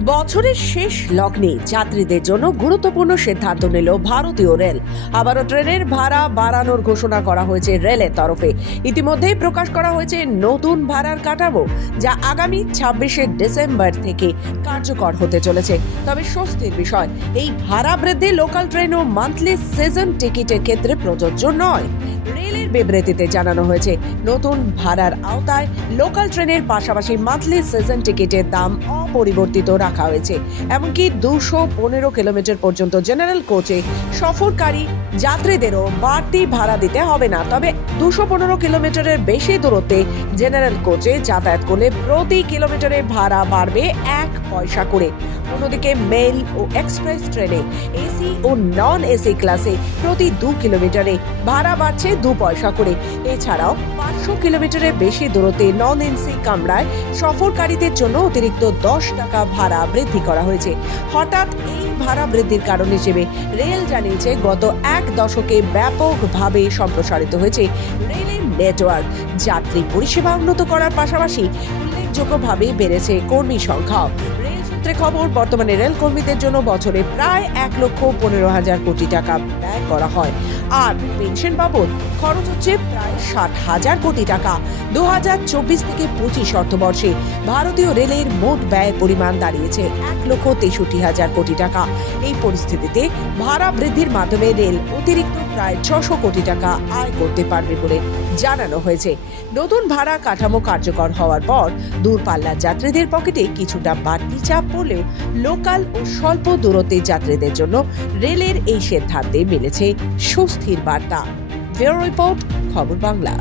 বছরের শেষ লগ্নে যাত্রীদের জন্য গুরুত্বপূর্ণ সিদ্ধান্ত নিল ভারতীয় রেল। আবারও ট্রেনের ভাড়া বাড়ানোর ঘোষণা করা হয়েছে রেলের তরফে। ইতিমধ্যেই প্রকাশ করা হয়েছে নতুন ভাড়ার কাঠামো, যা আগামী ছাব্বিশে ডিসেম্বর থেকে কার্যকর হতে চলেছে। তবে স্বস্তির বিষয়, এই ভাড়া বৃদ্ধি লোকাল ট্রেন ও মান্থলি সিজন টিকিটের ক্ষেত্রে প্রযোজ্য নয়। রেলের বিবৃতিতে জানানো হয়েছে, নতুন ভাড়ার আওতায় লোকাল ট্রেনের পাশাপাশি মান্থলি সিজন টিকিটের দাম অপরিবর্তিত রাখা হয়েছে। এমনকি দুশো পনেরো কিলোমিটার পর্যন্ত জেনারেল কোচে সফরকারী যাত্রীদেরও বাড়তি ভাড়া দিতে হবে না। তবে দুশো পনেরো কিলোমিটারের বেশি দূরত্বে জেনারেল কোচে যাতায়াত করলে প্রতি কিলোমিটারে ভাড়া বাড়বে এক পয়সা করে। অন্যদিকে মেল ও এক্সপ্রেস ট্রেনে এসি ও নন এসি ক্লাসে প্রতি দু কিলোমিটারে ভাড়া বাড়ছে দু পয়সা করে। এছাড়াও পাঁচশো কিলোমিটারের বেশি দূরত্বে নন এসি কামরায় সফরকারীদের জন্য অতিরিক্ত দশ টাকা ভাড়া বৃদ্ধি করা হয়েছে। হঠাৎ এই ভাড়া বৃদ্ধির কারণ হিসেবে রেল জানিয়েছে, গত এক দশকে ব্যাপকভাবে সম্প্রসারিত হয়েছে রেলের নেটওয়ার্ক। যাত্রী পরিষেবা উন্নত করার পাশাপাশি উল্লেখযোগ্যভাবে বেড়েছে কর্মী সংখ্যাও। সূত্রে খবর, বর্তমানে রেল কর্মীদের জন্য বছরে প্রায় এক লক্ষ পনেরো হাজার কোটি টাকা ব্যয় করা হয়। আর পেনশন বাবদ খরচ হচ্ছে প্রায় ষাট হাজার কোটি টাকা। দু হাজার চব্বিশ থেকে পঁচিশ অর্থবর্ষে ভারতীয় রেলের মোট ব্যয় পরিমাণ দাঁড়িয়েছে এক লক্ষ তেষট্টি হাজার কোটি টাকা। এই পরিস্থিতিতে ভাড়া বৃদ্ধির মাধ্যমে রেল অতিরিক্ত প্রায় ছশো কোটি টাকা আয় করতে পারবে বলে জানানো হয়েছে। নতুন ভাড়া কাঠামো কার্যকর হওয়ার পর দূরপাল্লার যাত্রীদের পকেটে কিছুটা বাড়তি চাপ পড়লেও লোকাল ও স্বল্প দূরত্বের যাত্রীদের জন্য রেলের এই সিদ্ধান্তে মিলেছে স্বস্তির বার্তা রিপোর্ট খবর বাংলা।